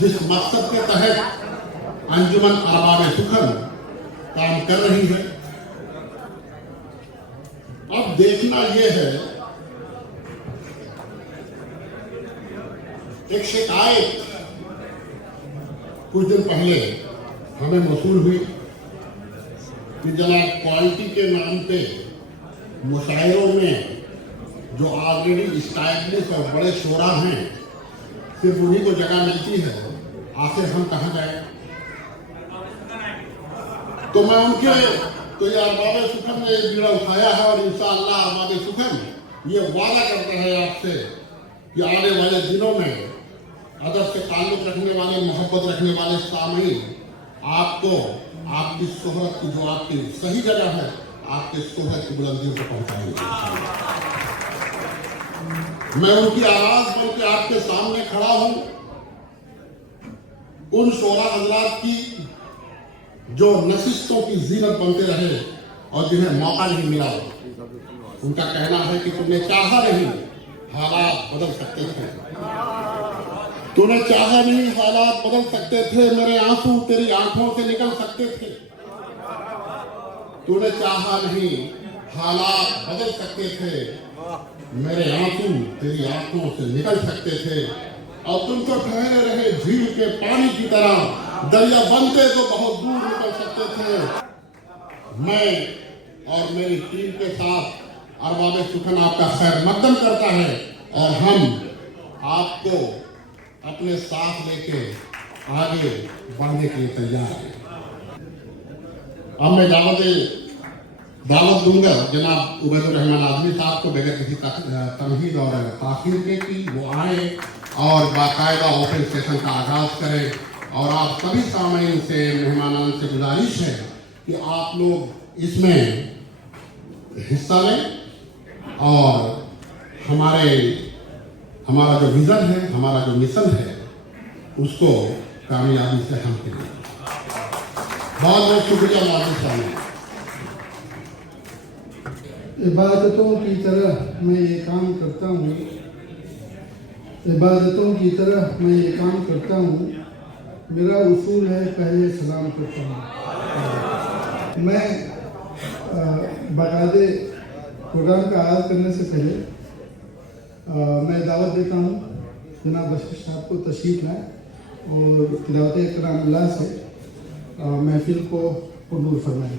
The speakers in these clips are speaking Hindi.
जिस मकसद के तहत अंजुमन अरबाब सुखन काम कर रही है। अब देखना यह है, एक शिकायत कुछ दिन पहले हमें मौसूल हुई कि जनाब क्वालिटी के नाम पे मुशायरों में जो ऑलरेडी स्टाइलिश और बड़े शोरा हैं, सिर्फ उन्हीं को जगह मिलती है, आखिर हम कहाँ जाए। तो मैं उनके तो ये अरबाब सुखन ने बीड़ा उठाया है और इंशाअल्लाह अरबाब सुखन ये वादा करते हैं आपसे कि आने वाले दिनों में अदब से ताल्लुक रखने वाले, मोहब्बत रखने वाले सामीन आपको आपकी शोहरत की जो आपकी सही जगह है, आपके शोहरत की बुलंदियों को पहुंचाएंगे। मैं उनकी आवाज बन के आपके सामने खड़ा हूं, उन शोरा हजरात की जो नशिस्तों की जीनत बनते रहे और जिन्हें मौका नहीं मिला। उनका कहना है कि तुमने चाहा नहीं, हालात बदल सकते थे। तूने चाहा नहीं, हालात बदल सकते थे। मेरे आंसू तेरी आंखों से निकल सकते थे। तूने चाहा नहीं, हालात बदल सकते थे। मेरे आंसू तेरी आंखों से निकल सकते थे। और तुम तो ठहरे रहे झील के पानी की तरह, दरिया बनते तो बहुत दूर निकल सकते थे। मैं और मेरी टीम के साथ अरबाब सुखन आपका खैर मकदम करता है और हम आपको अपने साथ लेके आगे बढ़ने के लिए तैयार हैं। अब मैं दावत दूंगा जनाब उबैदुर रहमान आदमी साहब को, बगैर किसी तमहीद और ताखीर के कि वो आए और बाकायदा ओपन सेशन का आगाज करें। और आप सभी सामीन से मेहमानान से गुजारिश है कि आप लोग इसमें हिस्सा लें और हमारा जो विजन है, हमारा जो मिशन है, उसको कामयाबी से हम करें। बहुत बहुत शुक्रिया मालिक साहब। इबादतों की तरह मैं ये काम करता हूँ, इबादतों की तरह मैं ये काम करता हूँ। मेरा उसूल है पहले सलाम करता हूँ। मैं बाकायदे प्रोग्राम का आगाज़ करने से पहले मैं दावत देता हूँ जनाब बशीर साहब को तशरीफ़ लाएँ और तिलावत कलाम अल्लाह से महफिल को कबूल फरमाएँ।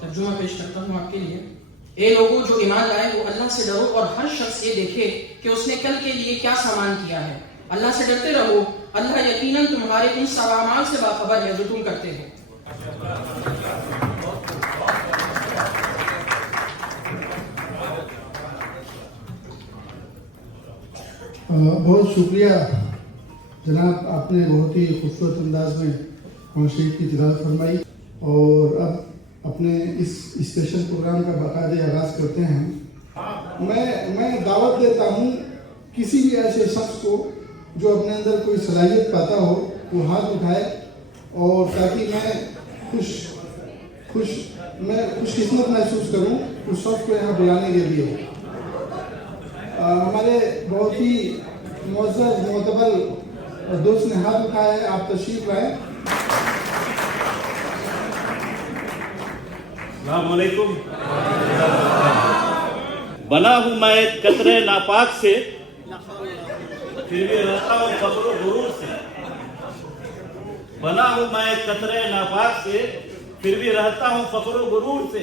तर्जुमा पेश करता हूँ आपके लिए। ए लोगों जो ईमान लाए वो अल्लाह से डरो और हर शख्स ये देखे कि उसने कल के लिए क्या सामान किया है। अल्लाह से डरते रहो, अल्लाह यकीनन तुम्हारे उन सवामाल से बाखबर है जो तुम करते हो। बहुत शुक्रिया जनाब, आपने बहुत ही खूबसूरत अंदाज में कुरान शरीफ की तिलावत फरमाई। और अब अपने इस स्पेशल प्रोग्राम का बाकायदे आगाज़ करते हैं। मैं दावत देता हूँ किसी भी ऐसे शख्स को जो अपने अंदर कोई सलाहियत पाता हो वो हाथ उठाए, और ताकि मैं खुशकिस्मत महसूस करूँ उस शख्स को यहाँ बुलाने के लिए। हमारे बहुत ही मुअज़्ज़ज़ मोतबर दोस्त ने हाथ उठाया है, आप तशरीफ़ लाएँ। अस्सलामुअलैकुम। बना हूँ मैं कतरे नापाक से, फिर भी रहता हूँ फख्र गुरूर से। बना हूँ मैं कतरे नापाक से, फिर भी रहता हूँ फख्र गुरूर से।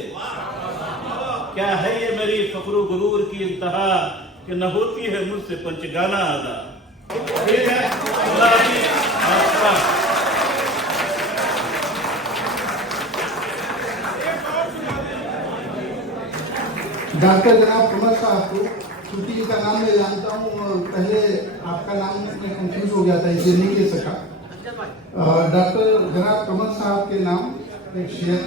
क्या है ये मेरी फख्र गुरूर की इंतहा कि न होती है मुझसे पंचगाना अदा। ठीक है, अल्लाह हाफिज़। डॉक्टर जनाब कमर साहब को, क्योंकि इनका नाम मैं जानता हूँ और पहले आपका नाम में कंफ्यूज हो गया था, इसलिए नहीं ले सका। डॉक्टर जनाब कमर साहब के नाम एक शेर,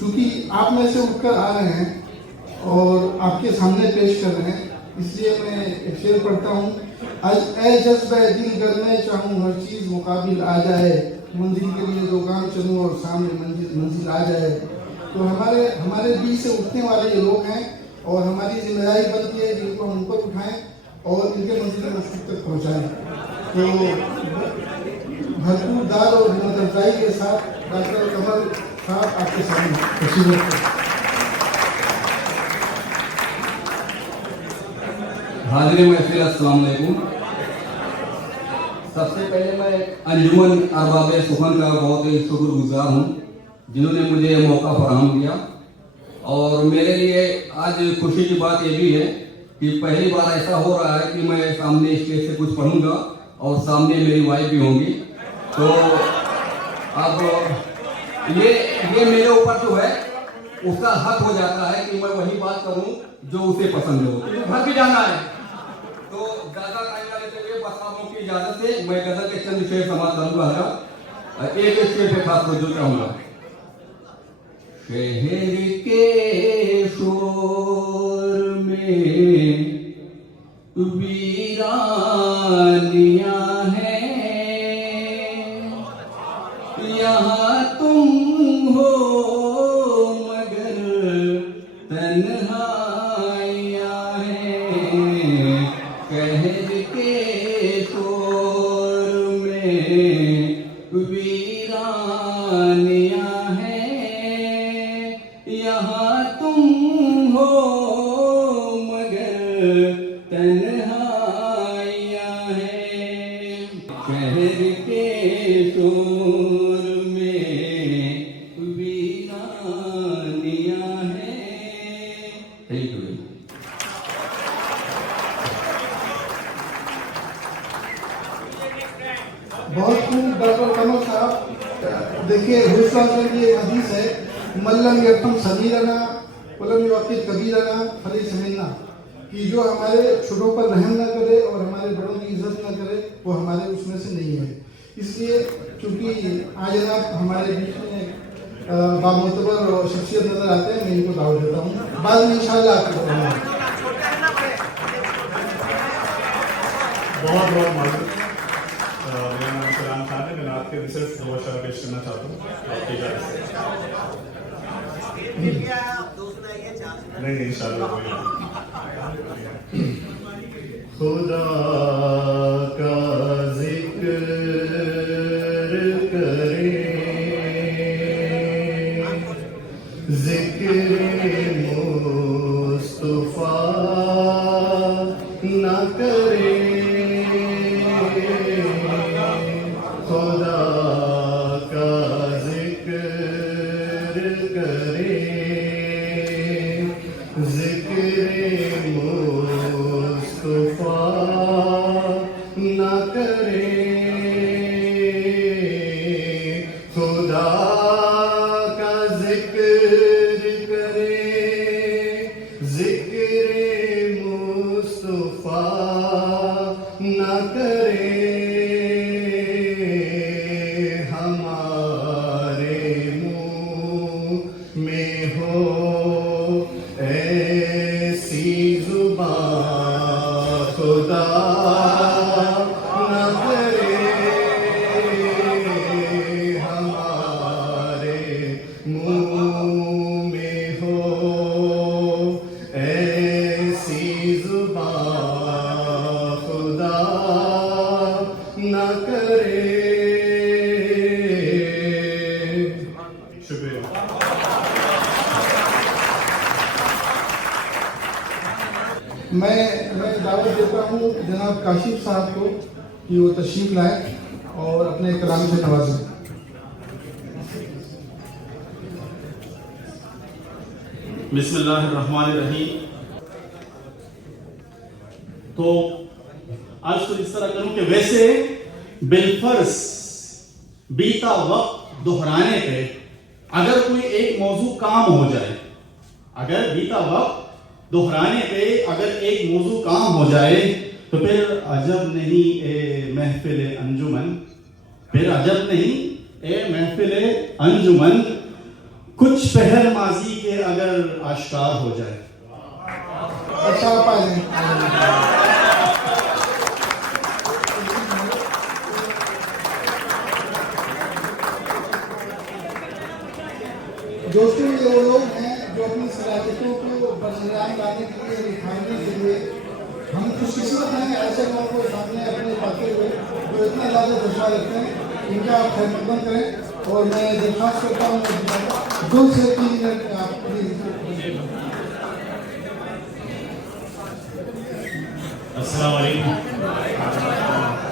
चूंकि आप में से उठकर आ रहे हैं और आपके सामने पेश कर रहे हैं, इसलिए मैं एक शेर पढ़ता हूँ। ऐ जज्बे दिल गर मैं चाहूँ हर चीज मुकाबिल आ जाए, मंजिल के लिए दो गांव चलूँ और सामने मंजिल आ जाए। तो हमारे बीच से उठने वाले ये लोग हैं और हमारी जिम्मेदारी बनती है कि इनको हम ऊपर उठाएं और इनके मंजिल मकसद तक पहुंचाएं। तो भरपूर दार और हिम्मत अफजाई के साथ डॉक्टर कमर साहब आपके सामने तशरीफ रखते हैं। हाज़िर महफिल अस्सलाम वालेकुम। सबसे पहले मैं अंजुमन अरबाब सुखन का बहुत ही शुक्रगुजार हूँ जिन्होंने मुझे ये मौका फराहम किया। और मेरे लिए आज खुशी की बात ये भी है कि पहली बार ऐसा हो रहा है कि मैं सामने स्टेज से कुछ पढ़ूंगा और सामने मेरी वाइफ भी होंगी। तो अब ये मेरे ऊपर जो है उसका हक हो जाता है कि मैं वही बात करूं जो उसे पसंद हो। घर भी जाना है तो ज्यादा टाइम ना लेते हुए बस आपको की इजाजत से मैं गजल के चंद शेर समाप्त करूंगा। एक शेर पे खास तवज्जो चाहूंगा। शहर के शोर में वीरानियां हैं, यहाँ तुम हो मगर तन्हाइयां हैं। शहर के शोर में वीरानियां हैं, यहाँ तुम हो मगर तन्हाइयां हैं। शहर के शोर में वीरानियां हैं। Thank you. बहुत खूब डॉक्टर कमर साहब। देखिए हुस्न की एक हदीस है, मल्लम यकम सगीरना वलम युअक्किर कबीरना फलिसमिन्ना, कि जो हमारे छोटों पर रहम न करे और हमारे बड़ों की इज्जत न करे वो हमारे उसमें से नहीं है। इसलिए चूंकि आज जनाब हमारे बीच में बामुतबर और शख्सियत नजर आते हैं, मैं इनको दावत देता हूँ। बाद में इंशाल्लाह आपको बताऊंगा। बहुत बहुत मालूम। मेरा नाम सलाम खान है। मैं आपके रिसर्च दो अशार पेश करना चाहता हूँ आपकी इजाज़त से। नहीं इंशाल्लाह। खुदा का जिक्र करे, जिक्र मुस्तफा न करे। खुदा का जिक्र करे, जिक्र मुस्तफा न करे। खुदा का जिक्र करे, जिक्र मुस्तफा न करे। हमारे मुंह में हो ऐसी जुबान, खुदा न करे। हमारे मुंह में हो ऐसी जुबान, खुदा न करे। देता हूँ जनाब काशिफ साहब को कि वो तशरीफ लाए और अपने कलाम से नवाजें। बिस्मिल्लाहिर्रहमानिर्रहीम। तो आज तो इस तरह करूं कि वैसे बिलफर्ज बीता वक्त दोहराने पे अगर कोई एक मौजू काम हो जाए, अगर बीता वक्त दोहराने पे अगर एक मौजू काम हो जाए तो फिर अजब नहीं ए महफिल अंजुमन, फिर अजब नहीं ए महफिल अंजुमन, कुछ पहर माजी के अगर आश्कार हो जाए। अच्छा पाए दोस्तों, ये वो लोग हैं जो अपनी सलाहियतों को बरकरार लाने के लिए, निखारने के लिए हम खुशकिस्मत हैं ऐसे लोगों को सामने अपने पाते हुए जो इतना ज़्यादा जज्बा रखते हैं। इनका आप खैर मकदम करें और मैं दरख्वास्त करता हूँ दिल से 3 मिनट आप प्लीज। अस्सलाम वालेकुम।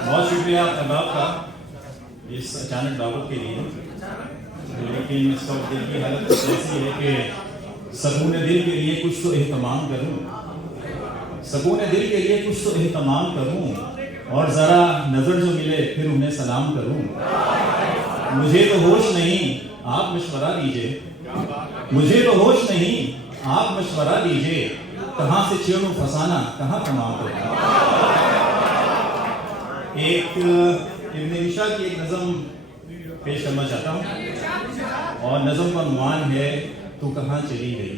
बहुत शुक्रिया अहबाब का इस अचानक दावत के लिए, लेकिन इस वक्त दिल की हालत कुछ ऐसी है कि सकून दिल के लिए कुछ तो एहतमाम करूं, सकून दिल के लिए कुछ तो एहतमाम करूं और ज़रा नज़र जो मिले फिर उन्हें सलाम करूं। मुझे तो होश नहीं, आप मशवरा दीजिए। मुझे तो होश नहीं, आप मशवरा दीजिए। कहाँ से छेड़ूं फसाना, कहाँ तमाम करूं। एक इब्न निशा की एक नज़म पेश करना चाहता हूँ और नज़म का उन्वान है तू कहाँ चली गई।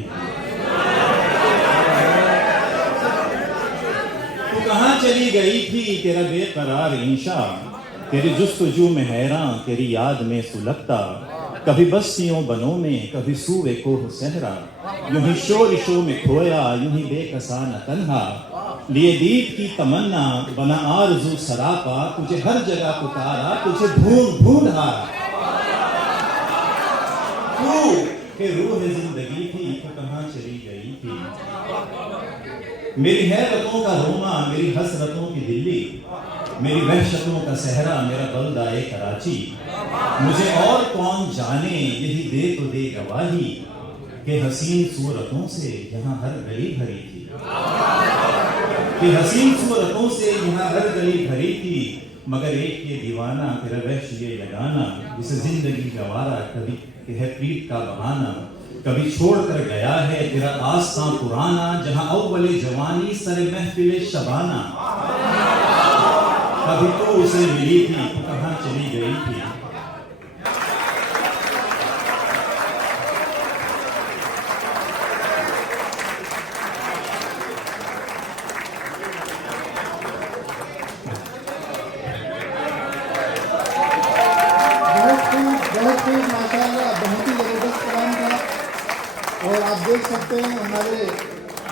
तू कहाँ चली गई थी तेरा बेकरार इंशा, तेरी जुस्तजू में हैरान तेरी याद में सुलगता, कभी बस्तियों बनों में कभी सूए कोह सहरा, यूं ही शोरिशों में खोया यूं ही बेकसा न तन्हा, लिए दीद की तमन्ना बना आरज़ू सरापा, तुझे हर जगह पुकारा तुझे ढूंढ ढूंढ हारा। तू के रूह जिंदगी थी तो कहाँ चली गई थी। मेरी हैरतों का रोमा मेरी हसरतों की दिल्ली, मेरी वहशतों का सहरा मेरा बलदाए कराची, मुझे और कौन जाने यही दे तो दे गवाही कि हसीन सूरतों से यहाँ हर गली भरी थी, कि हसीन सूरतों से यहाँ हर गली भरी थी, मगर एक ये दीवाना तेरा वहश ये लगाना, जिसे जिंदगी गवारा कभी है प्रीत का बहाना, कभी छोड़ कर गया है तेरा आस्था पुराना, जहाँ अव्वले जवानी सर महफिल शबाना, कभी तो उसे मिली थी तो कहाँ चली गई थी। बहुत खूब माशाअल्लाह, बहुत ही ज़बरदस्त कलाम था। और आप देख सकते हैं हमारे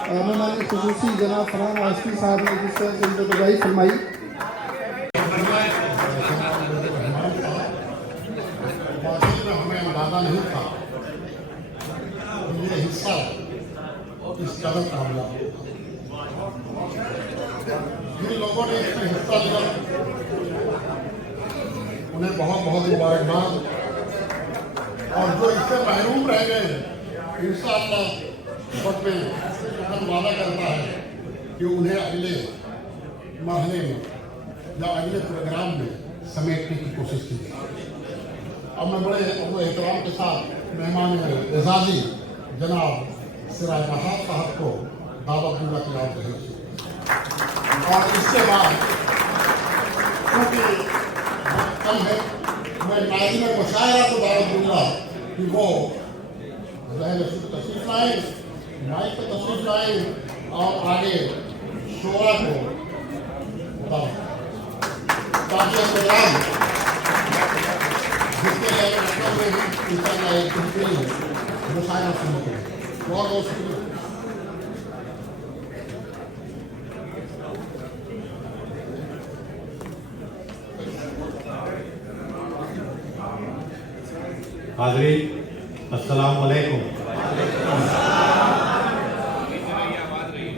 मेहमान खुसूसी जनाब फरहान आसिफी साहब ने जिस तरह से इनको बधाई फरमाई। हमें अंदाजा नहीं था ये हिस्सा इस कदर कामयाब, जिन लोगों ने इसमें हिस्सा लिया उन्हें बहुत बहुत मुबारकबाद, और जो इससे महरूम रह गए इंशाअल्लाह वक्त में हम वादा करता है कि उन्हें अगले मरहले में या अगले प्रोग्राम में समेटने की कोशिश की जाए। अब मैं बड़े एहतराम के साथ मेहमान एजाजी जनाब सिराज बहार साहब को दावत दूंगा कि आप रहे, और इसके बाद क्योंकि कम है मैं नाज़िम मुशायरा को दावत दूंगा कि वो तशरीफ लाए, माइक पर तशरीफ लाए और आगे शोरा को ताकि प्रोग्राम जिसके लिए इंशाअल्लाह एक बेहतरीन मुशायरा सुनने के लिए बहुत बहुत शुक्रिया। हाज़रीन अस्सलाम वालेकुम।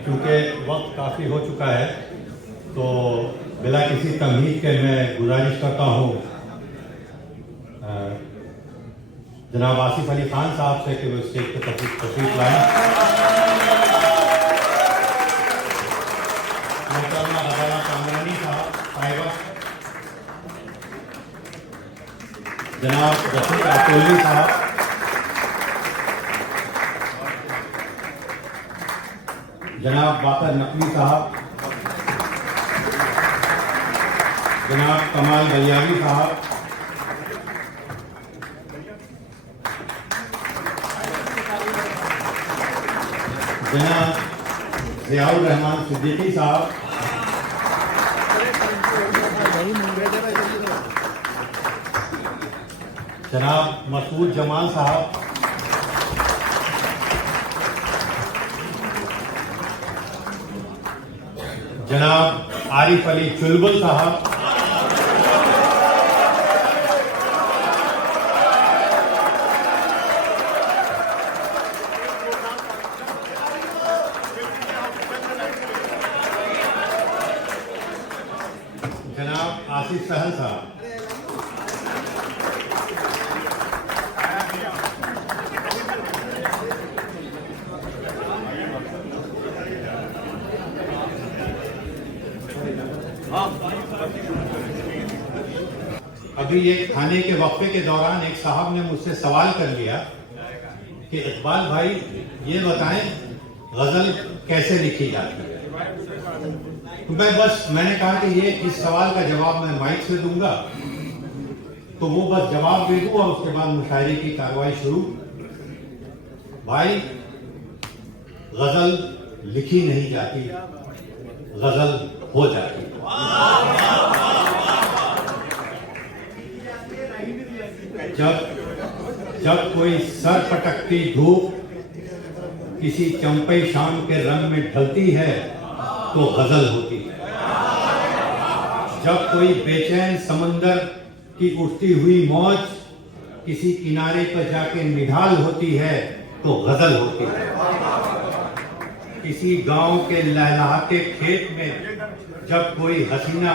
क्योंकि वक्त काफ़ी हो चुका है तो बिला किसी तमहीद के मैं गुजारिश करता हूँ जनाब आसिफ अली खान साहब से कि वो स्टेज पर तशरीफ लाएं। मोहतरमा रज़ाना कामरानी साहब साहिबा, जनाब रफीक आतोली साहब, जनाब बाकर नकवी साहब, जनाब कमाल बलियावी साहब, जनाब ज़ियाउर रहमान सिद्दीकी साहब, जनाब मसूद जमाल साहब, जनाब आरिफ अली चुलबुल साहब, जनाब आसिफ सहल साहब, अभी एक खाने के वक्फे के दौरान एक साहब ने मुझसे सवाल कर लिया कि इकबाल भाई ये बताएं गजल कैसे लिखी जाती है। तो मैंने कहा कि ये इस सवाल का जवाब मैं माइक से दूंगा, तो वो बस जवाब दे दूं और उसके बाद मुशायरे की कार्रवाई शुरू। भाई गजल लिखी नहीं जाती, गजल हो जाती। जब कोई सर पटकती धूप किसी चंपई शाम के रंग में ढलती है तो गजल होती है। जब कोई बेचैन समंदर की उठती हुई मौज किसी किनारे पर जाके निढाल होती है तो गजल होती है। किसी गांव के लहलहाते खेत में जब कोई हसीना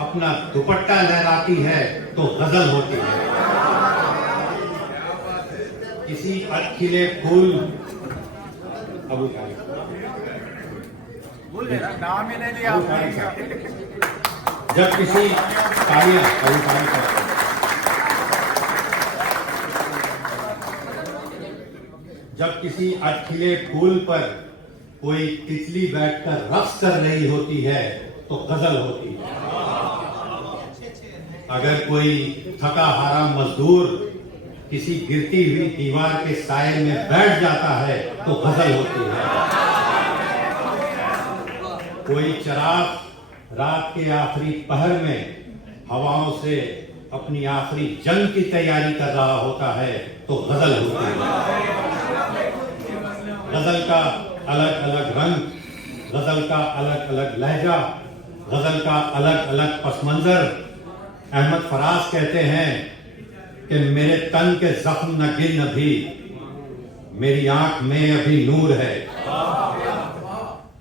अपना दुपट्टा लहराती है तो गजल होती है। किसी खिले फूल नाम ही नहीं लिया जब किसी जब किसी अटखिले फूल पर कोई तितली बैठकर रक्स कर रही होती है तो गजल होती है। अगर कोई थका हारा मजदूर किसी गिरती हुई दीवार के साए में बैठ जाता है तो गजल होती है। कोई चराग रात के आखिरी पहर में हवाओं से अपनी आखिरी जंग की तैयारी कर रहा होता है तो गजल होती है। गजल का अलग अलग रंग, गजल का अलग अलग लहजा, गजल का अलग अलग पसमंजर। अहमद फराज कहते हैं कि मेरे तन के जख्म न गिन अभी, मेरी आंख में अभी नूर है।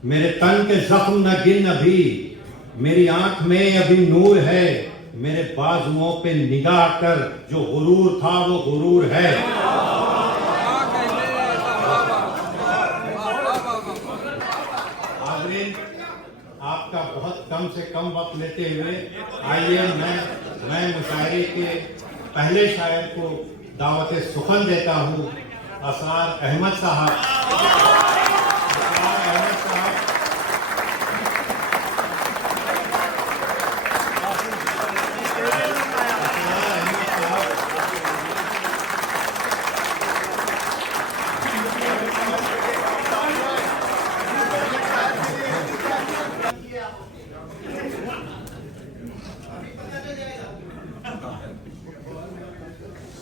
मेरे तन के जख्म न गिन अभी, मेरी आंख में अभी नूर है। मेरे बाजुओं पे निगाह कर जो गुरूर था वो गुरूर है। आपका बहुत कम से कम वक्त लेते हुए आइए मैं मुशायरे के पहले शायर को दावत सुखन देता हूँ। असरार अहमद साहब।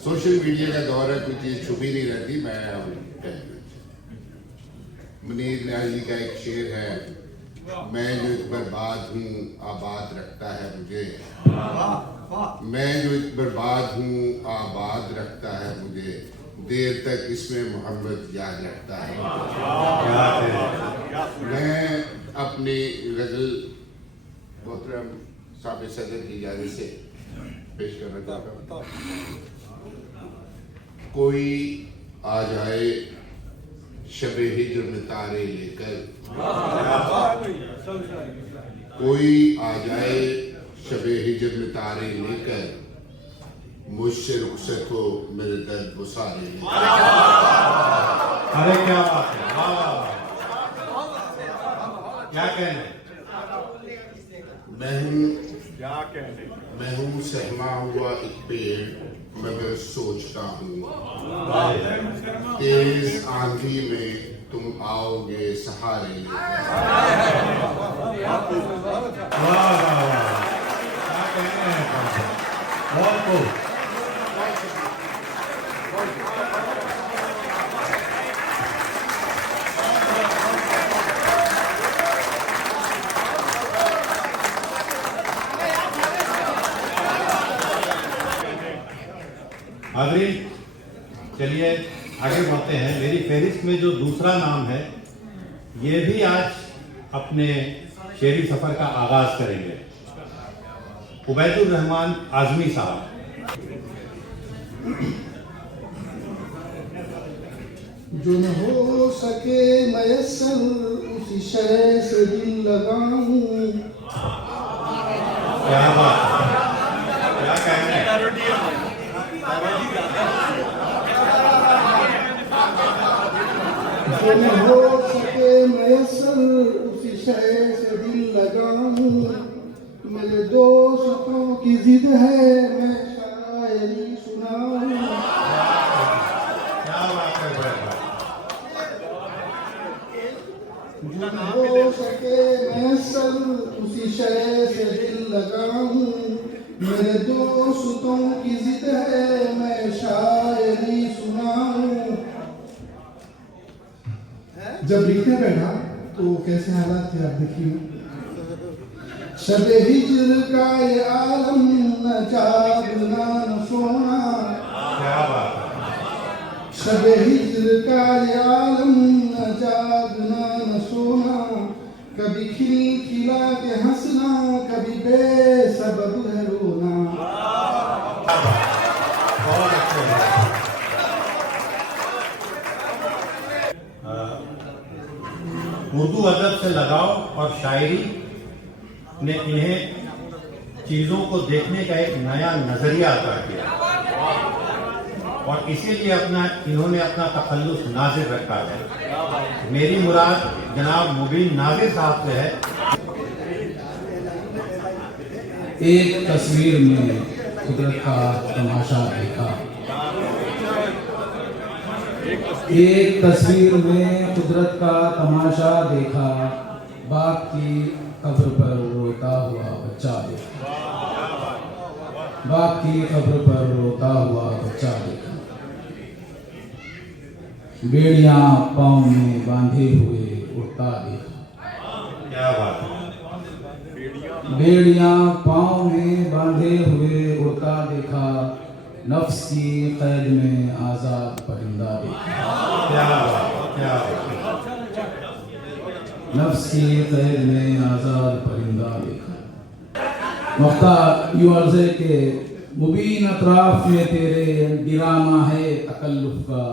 सोशल मीडिया का दौर है, कोई चीज छुपी नहीं रहती। मैं मुनीर न्याजी का एक शेर है, मैं जो इस बर्बाद हूँ आबाद रखता है मुझे। मैं जो इस बर्बाद हूँ आबाद रखता है मुझे, देर तक इसमें मोहम्मद याद रखता है। मैं अपनी गजल मोहतरम साबिक़ सदर की इजाज़त से पेश करना चाहता हूँ। कोई आ जाए शबे हिज्र में तारे लेकर, कोई आ जाए शबे हिज्र में तारे लेकर, मुझसे रुखसत हो मेरे दर्द वो सारे लेकर। अरे क्या बात है, वाह वाह वाह, क्या कहने। मैं हूँ सहमा हुआ एक पेड़ मगर सोचता हूँ, तेज आंधी में तुम आओगे सहारे लेकर। वाह वाह वाह, क्या कहने हैं, बहुत खूब। हाज़रीन, चलिए आगे बढ़ते हैं। मेरी फहरिस्त में जो दूसरा नाम है, ये भी आज अपने शेरी सफर का आगाज करेंगे। उबैदुर रहमान आज़मी साहब। जो न हो सके मयस्सर उसी शय से दिल लगाऊं। क्या बात है, क्या कहने हैं। जो न हो सके मयस्सर उसी शय से दिल लगाऊं। मेरे दोस्तों की जिद है मैं शायरी सुनाऊं। क्या बात है भाई। जो न हो सके मयस्सर उसी शय से दिल लगाऊं। मेरे दोस्तों की जिद है मैं शायरी सुनाऊं। जब लिखने बैठा तो कैसे हालात थे आप देखिए। शबे हिज्र का ये आलम न जागना न सोना। क्या बात है। शबे हिज्र का ये आलम न जागना न सोना। कभी खिल खिला के हंसना, कभी बेसबब है रोना। बहुत अच्छे हैं। उर्दू अदब से लगाव और शायरी ने इन्हें चीज़ों को देखने का एक नया नजरिया अता किया और इसीलिए इन्होंने अपना तखल्लुस नाजिर रखा है। मेरी मुराद जनाब मुबीन नाजिर साहब से है। एक तस्वीर में कुदरत का तमाशा देखा। एक तस्वीर में कुदरत का तमाशा देखा। बाप की कब्र पर रोता हुआ बच्चा देखा। बाप की कब्र पर रोता हुआ बच्चा देखा। बेड़ियां पाँव में बांधे हुए उड़ता देखा। क्या बात है। बेड़ियां पाँव में बांधे हुए उड़ता देखा। नफ्स की कैद में आजाद परिंदा देखा। क्या बात, क्या बात। नफ्स की कैद में आजाद परिंदा देखा। वक्ता यूं अर्ज़े के मुबीन अतराफ में तेरे डिरामा है तकल्लुफ का।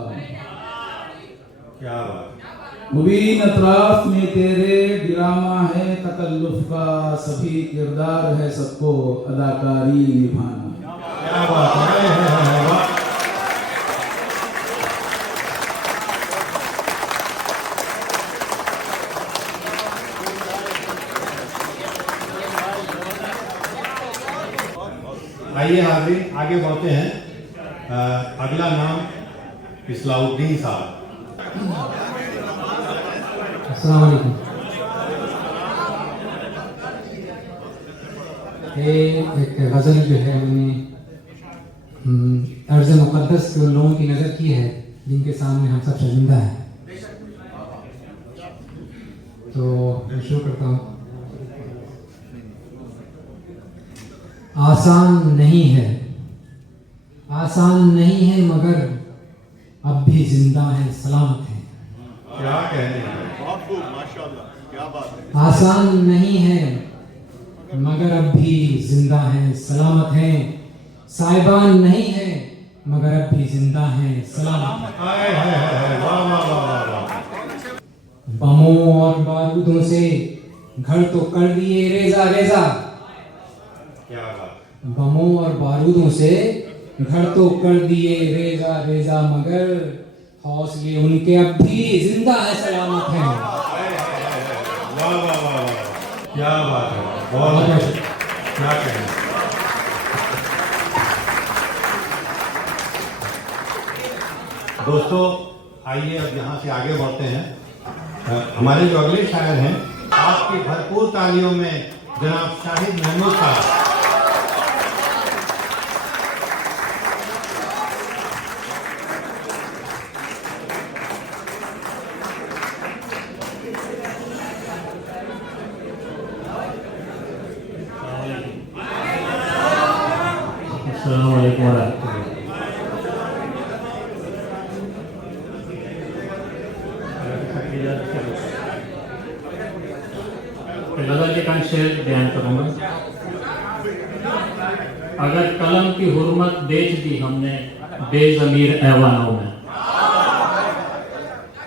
क्या बात। मुबीन अतराफ में तेरे डिरामा है तकल्लुफ का। सभी किरदार है सबको अदाकारी निभाना। क्या बात है। आइए हाज़रीन आगे बढ़ते हैं। अगला नाम इस्लाउद्दीन साहब। अस्सलाम वालेकुम। ये एक गज़ल जो है मैंने अर्ज़ मुक़द्दस के उन लोगों की नज़र की है जिनके सामने हम सब शर्मिंदा हैं। तो मैं शुरू करता हूँ। आसान नहीं है, आसान नहीं है मगर अब भी जिंदा है, सलामत है। क्या कहने हैं। आसान नहीं है मगर अब भी जिंदा हैं, सलामत हैं। साहिबान नहीं है मगर अब भी जिंदा हैं, सलामत। बमों और बारूदों से घर तो कर दिए रेजा रेजा। बमों और बारूदों से घर तो कर दिए रेजा रेजा, मगर हौसले उनके अब भी जिंदा है, सलामत हैं। वाह वाह वाह वाह, क्या बात है, बहुत क्या कहें। दोस्तों आइए अब यहाँ से आगे बढ़ते हैं। हमारे जो अगले शायर हैं, आपकी भरपूर तालियों में जनाब शाहिद महमूद साहब। अस्सलाम वालेकुम वरहमतुल्लाह। गज़ल के कान शेर बयान करूंगा। अगर कलम की हुर्मत बेच दी हमने बेज़मीर ऐवानों में,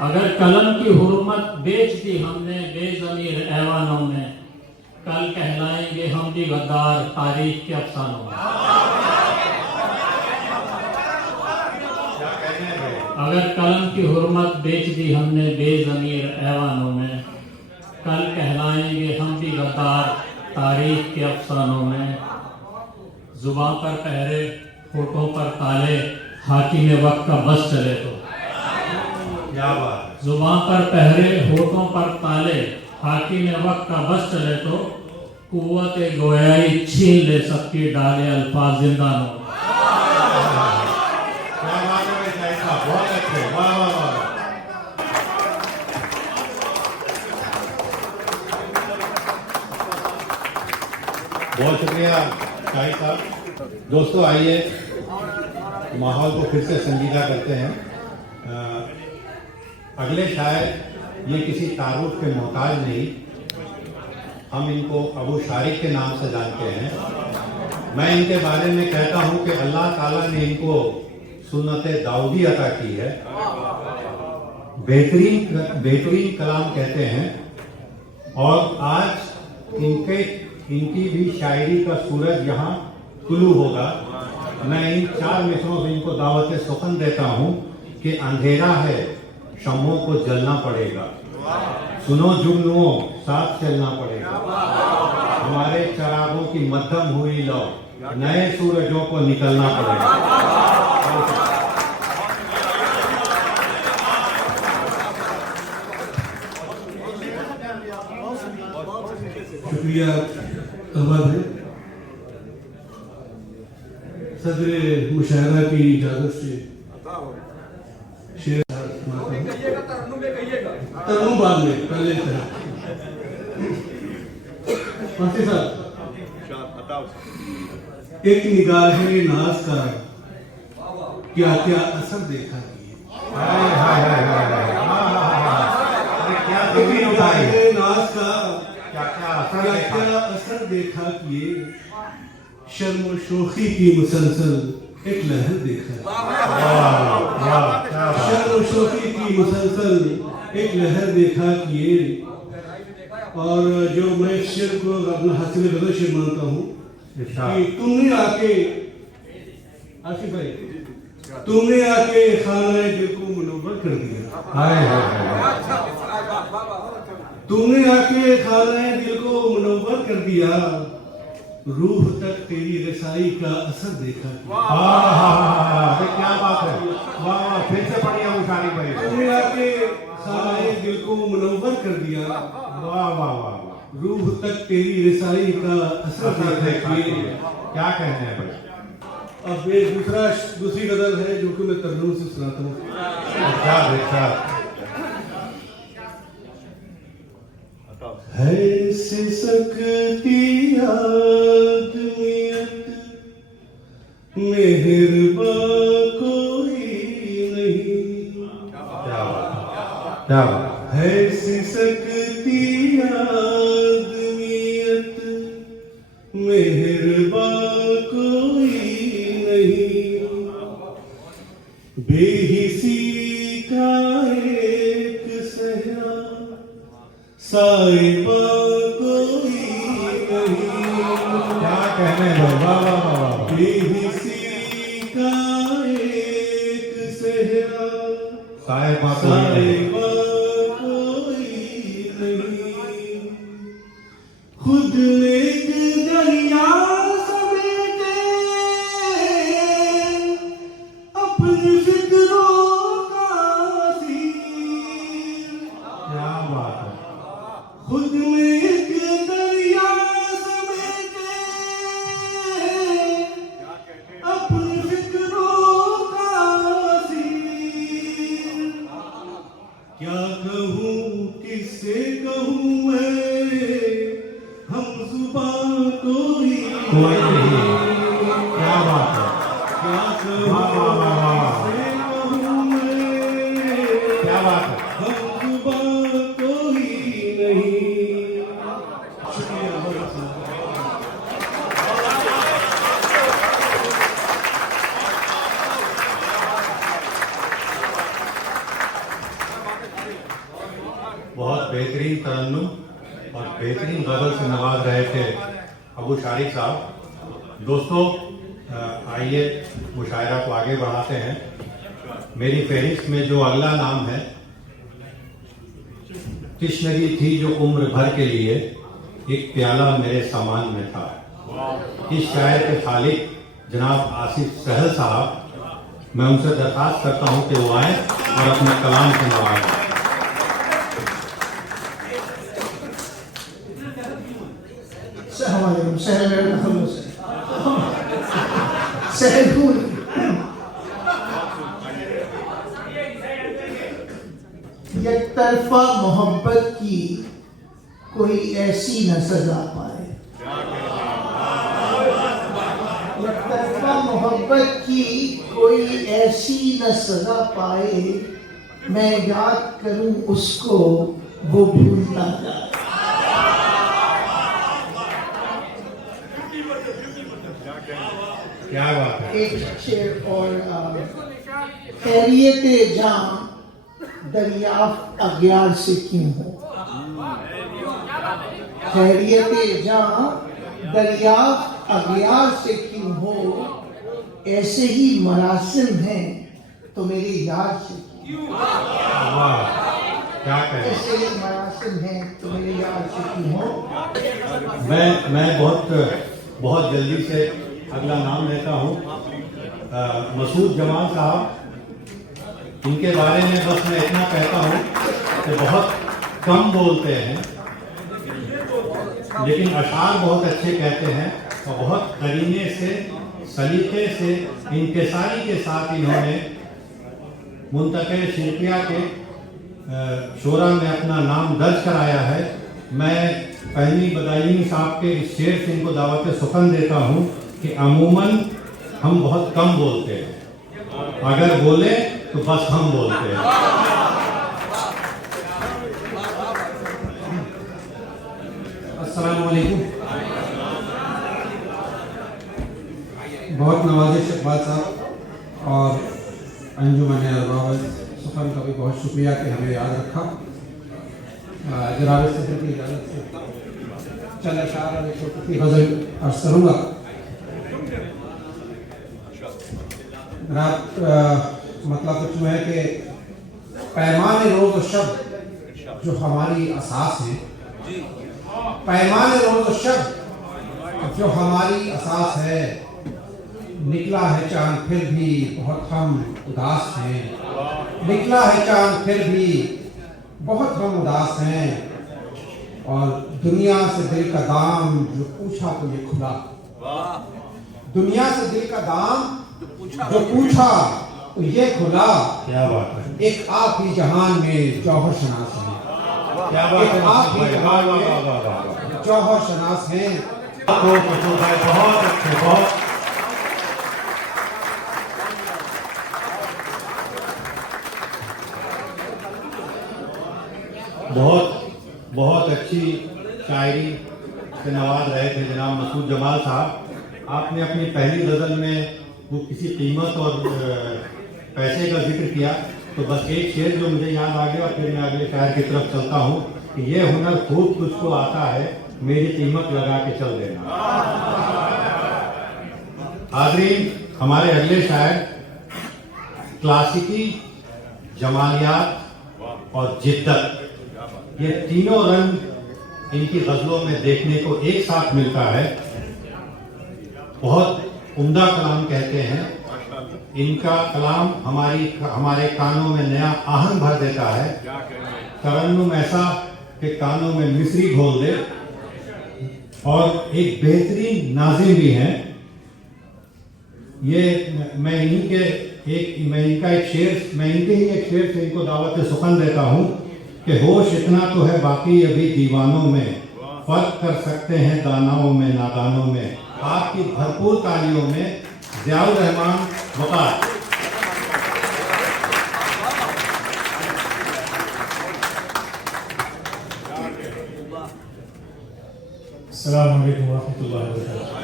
अगर कलम की हुर्मत बेच दी हमने बेज़मीर ऐवानों में, कल कहलाएंगे हम भी गद्दार तारीख के अफसानों में। अगर कलम की हुर्मत बेच दी हमने बेज़मीर ऐवानों में, कल कहलाएंगे हम भी गद्दार तारीख के अफसानों में। जुबान पर पहरे होठों पर ताले, हाकिम वक्त का बस चले तो। क्या बात। जुबान पर पहरे होठों पर ताले, हाकिम वक्त का बस चले तो, कुव्वत गोयाई छीन ले सबकी डाले अल्फाज जिंदा हो। क्या बात है शाहिद साहब, बहुत अच्छे, वाह वाह वाह। बहुत शुक्रिया शाहिद साहब। दोस्तों आइए माहौल को फिर से संजीदा करते हैं। अगले शायर ये किसी तारुफ के मोहताज नहीं, हम इनको अबू शारिक के नाम से जानते हैं। मैं इनके बारे में कहता हूँ कि अल्लाह ताला ने इनको सुन्नत दाऊदी अता की है। बेहतरीन कलाम कहते हैं, और आज इनकी भी शायरी का सूरज यहाँ तुलू होगा। मैं इन 4 मिसरों से इनको दावत सुखन देता हूँ कि अंधेरा है शमों को जलना पड़ेगा, सुनो जुगनुओं साथ चलना पड़ेगा। हमारे चरागों की मध्यम हुई लो, नए सूरजों को निकलना पड़ेगा। शुक्रिया अहमद है। सदर मुशायरा की इजाजत से शेर तरनूम बाद में पहले फांसी साहब, एक निगाह नाज का क्या क्या असर देखा नाज का क्या असर देखा किए, शर्म शोखी की मुसलसल एक लहर देखा। शर्म शोखी की मुसलसल एक लहर देखा किए। और जो मैं शेर को अपना हासिल गजल शेर मानता हूँ कि तुमने आके, आसिफ भाई, तुमने आके खाना दिल को मुनव्वर कर दिया। तुमने आके खाना दिल को मुनव्वर कर दिया, रूह तक तेरी रसाई का असर देखा। क्या बात है, वाह, फिर से पढ़िए मुशारी भाई। तुमने आके खाना दिल को मुनव्वर कर दिया, वाह वाह वाह, रूह तक तेरी रसाई का असर देखा। क्या कहने हैं भाई। अब ये दूसरी गजल है जो कि मैं तरन्नुम से सुनाता हूँ। है से सकती आदमियत मेहरबा कोई नहीं। क्या बात है से सकती आदमियत का एक सहरा साहिबा साहिबा कोई नहीं, खुद एक दरिया समेटे अपनी फिक्रों का सीर। क्या बात है। खुद में एक दरिया समेटे अपनी फिक्रों का सीर। क्या कहूँ किससे कहूँ मैं, हम जुबान कोई नहीं। क्या बात है। क्या कहूँ वाह, वाह, वाह, वाह। किससे कहूँ मैं, क्या बात है। हम जुबान कोई नहीं। शुक्रिया बहुत बहुत। बहुत बेहतरीन तरन्नुम और बेहतरीन गज़ल से नवाज रहे थे अबू शारिक साहब। दोस्तों आइए मुशायरा को आगे बढ़ाते हैं। मेरी फहरिस्त में जो अगला नाम है, तिश्नगी थी जो उम्र भर के लिए, एक प्याला मेरे सामान में था। इस शायर के खालिक जनाब आसिफ सहल साहब, मैं उनसे दरख्वास्त करता हूं कि वो आए और अपने कलाम से नवाजें। एक तरफा मोहब्बत की कोई ऐसी न सजा पाए, एक तरफा मोहब्बत की कोई ऐसी न सजा पाए, मैं याद करूं उसको वो भूलता जाए। क्या बात है। एक शेर और खैरियत जाम दरियाफ्त अग्यार से क्यों हो, खैरियत जाम दरियाफ्त अग्यार से क्यों हो, ऐसे ही मरासिम हैं तो मेरे यार से क्यों, क्या कहें। ऐसे ही मरासिम हैं तो मेरे यार से क्यों हो। मैं बहुत जल्दी से अगला नाम लेता हूँ। मसूद जमाल साहब, इनके बारे में बस मैं इतना कहता हूँ कि बहुत कम बोलते हैं, लेकिन अशार बहुत अच्छे कहते हैं और बहुत करीने से, सलीके से, इंकिसारी के साथ इन्होंने मुंतक़े शिल्पिया के शोरा में अपना नाम दर्ज कराया है। मैं पहली बदायूनी साहब के इस शेर से इनको दावत सुखन देता हूँ कि अमूमन हम बहुत कम बोलते हैं, अगर बोले तो बस हम बोलते हैं। अस्सलाम वालेकुम। बहुत नवाजिश इकबाल साहब और अंजुमन अरबाब सुखन का भी बहुत शुक्रिया कि हमें याद रखा। जनाब सदर की इजाज़त से चंद अशार और एक छोटी सी गज़ल अर्ज़ करूँगा। मतलब कुछ है कि पैमाने रोज़ और शब जो हमारी असास हैं, पैमाने रोज़ और शब जो हमारी असास है, निकला है चांद फिर भी बहुत हम उदास हैं, निकला है चांद फिर भी बहुत हम उदास हैं, और दुनिया से दिल का दाम जो पूछा तो ये खुला, दुनिया से दिल का दाम जो पूछा तो ये खुला। क्या बात है। एक आप ही जहान में जौहर शनास हैं, क्या बात है। आप ही जहान में जौहर शनास हैं। बहुत अच्छे, बहुत बहुत अच्छी शायरी से नवाज रहे थे जनाब मसूद जमाल साहब। आपने अपनी पहली गज़ल में वो किसी कीमत और पैसे का जिक्र किया, तो बस एक शेर जो मुझे याद आ गया और फिर मैं अगले शायर की तरफ चलता हूँ कि ये हुनर खूब तुझको आता है, मेरी कीमत लगा के चल देना। हाज़रीन, हमारे अगले शायर क्लासिकी, जमालियात और जिद्दत, ये तीनों रंग इनकी गजलों में देखने को एक साथ मिलता है। बहुत उम्दा कलाम कहते हैं। इनका कलाम हमारे कानों में नया आहन भर देता है। तरन्नुम ऐसा कि कानों में मिस्री घोल दे, और एक बेहतरीन नाज़िम भी हैं। ये मैं इनका एक शेर, मैं इनके ही एक शेर से इनको दावत सुखन देता हूँ कि होश इतना तो है बाकी अभी दीवानों में, फर्क कर सकते हैं दानाओं में नादानों में। आपकी भरपूर तालियों में ज़ियाउर रहमान वक़ार। अस्सलाम वालेकुम रहमतुल्लाहि व बरकातुहू।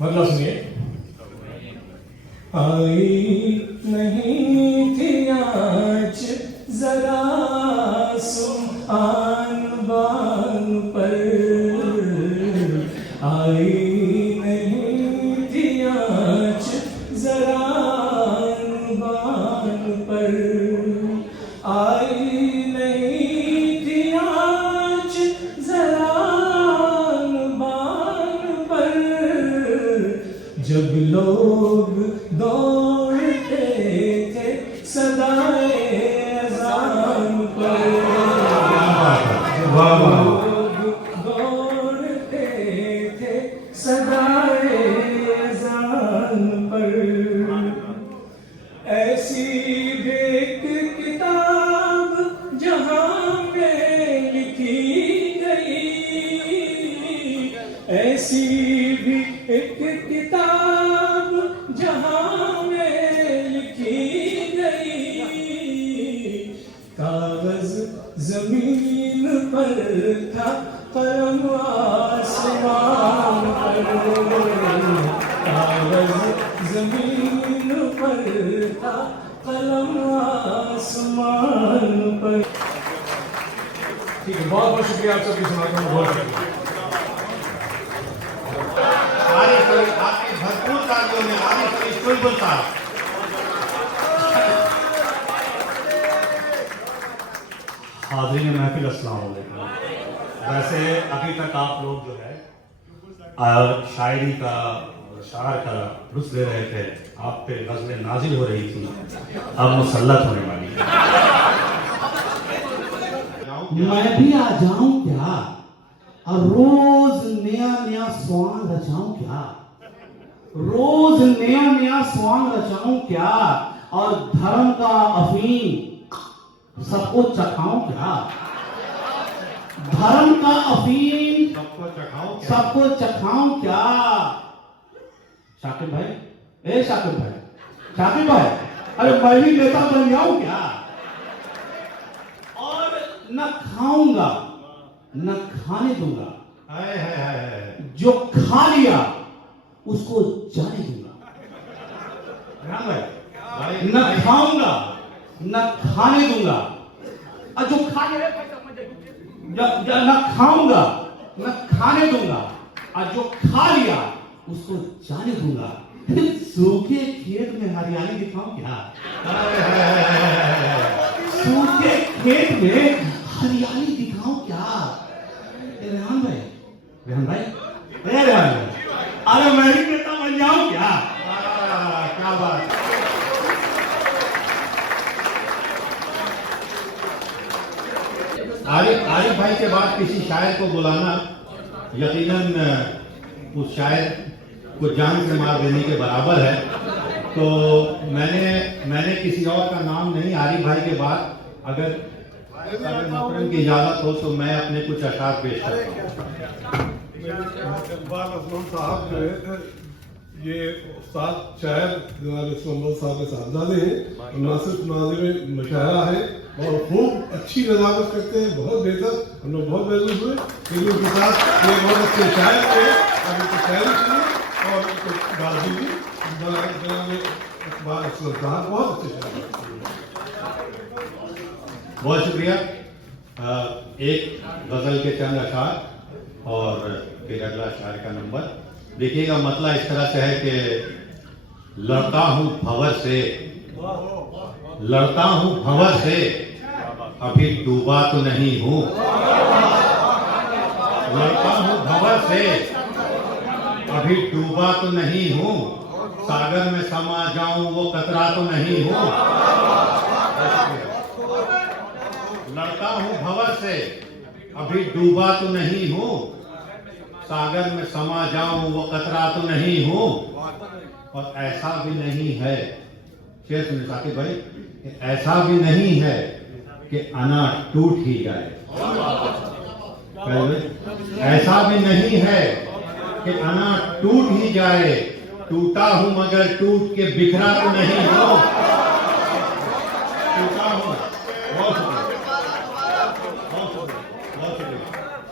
मतलब सुनिए। आई नहीं थी आज जरा सुहान बान पर, आई नहीं थी आज जरा बान पर, आई नहीं थी आज जरा बान पर, जब लोग दौड़ते थे सदाए अज़ान पर, लोग दौड़ते थे सदाए अज़ान पर। ऐसी एक किताब जहां में लिखी गई, ऐसी भी एक किताब जहां में लिखी गई, कागज जमीन पर था कलम आसमान पर, कागज जमीन पर था कलम आसमान पर। ठीक है, बहुत बहुत शुक्रिया आप सबकी समागम में, बहुत शुक्रिया। आपकी भरपूर तालियों में आरिफ अली चुलबुल साहब। हाज़रीन महफिल, अस्सलाम वालेकुम। वैसे अभी तक आप लोग जो है शायरी का और शायर का लुत्फ़ ले रहे थे, आप पे गज़लें नाजिल हो रही थी, अब मुसल्लत होने वाली है। मैं भी आ जाऊं क्या और रोज नया नया स्वांग रचाऊं क्या, रोज नया नया स्वांग रचाऊं क्या, और धर्म का अफीम सबको चखाऊं क्या, धर्म का अफीम सबको चखाऊं क्या। शाकिब भाई, ए शाकिब भाई, शाकिब भाई, अरे मैं भी नेता बन जाऊं क्या, और न खाऊंगा न खाने दूंगा, जो खा लिया उसको जाने दूंगा। न खाऊंगा न खाने दूंगा, और जो खा लिया न खाऊंगा न खाने दूंगा, और जो खा लिया उसको जाने दूंगा। सूखे खेत में हरियाली दिखाऊं क्या, सूखे खेत में हरियाली दिखाऊं क्या। रेहान भाई, रेहान भाई, अरे रेहान भाई, अरे मैं भी नेता बन जाऊं क्या। क्या बात। आरिफ भाई के बाद किसी शायर को बुलाना यकीनन उस शायर को जान से मार देने के बराबर है। तो मैंने किसी और का नाम नहीं, आरिफ भाई के बाद अगर मोहतरम की इजाजत हो तो मैं अपने कुछ अशार पेश करता हूँ। इकबाल असलम साहब जो है ये उस्ताद शायर जनाब इस्लाम साहब के साहबजादे हैं, ना सिर्फ नाज़िर मुशायरा है और खूब अच्छी नज़ाकत करते हैं, बहुत बेहतर। हम लोग बहुत महसूस हुए लेकिन उनके साथ ये बहुत अच्छे शायर थे, और उनकी शायरी सुनी और उनको गाजी भी जनाब इकबाल असलम साहब बहुत अच्छे शायर। बहुत शुक्रिया। एक गज़ल के चंद अशार और फिर अगला शायर का नंबर। देखिएगा मतलब इस तरह से है कि लड़ता हूं भंवर से, लड़ता हूं भंवर से, अभी डूबा तो नहीं हूं। लड़ता हूं भंवर से, अभी डूबा तो नहीं हूं। सागर में समा जाऊं वो कतरा तो नहीं हूं। लड़ता हूं भंवर से, अभी डूबा तो नहीं हूं। सागर में समा जाऊं वो कतरा तो नहीं हूं। और ऐसा भी नहीं है, शेर सुनिए साथी भाई, ऐसा भी नहीं है कि अनाज टूट ही जाए। ऐसा भी नहीं है कि अनाज टूट ही जाए। टूटा हूं मगर टूट के बिखरा तो नहीं हूं। टूटा हूं,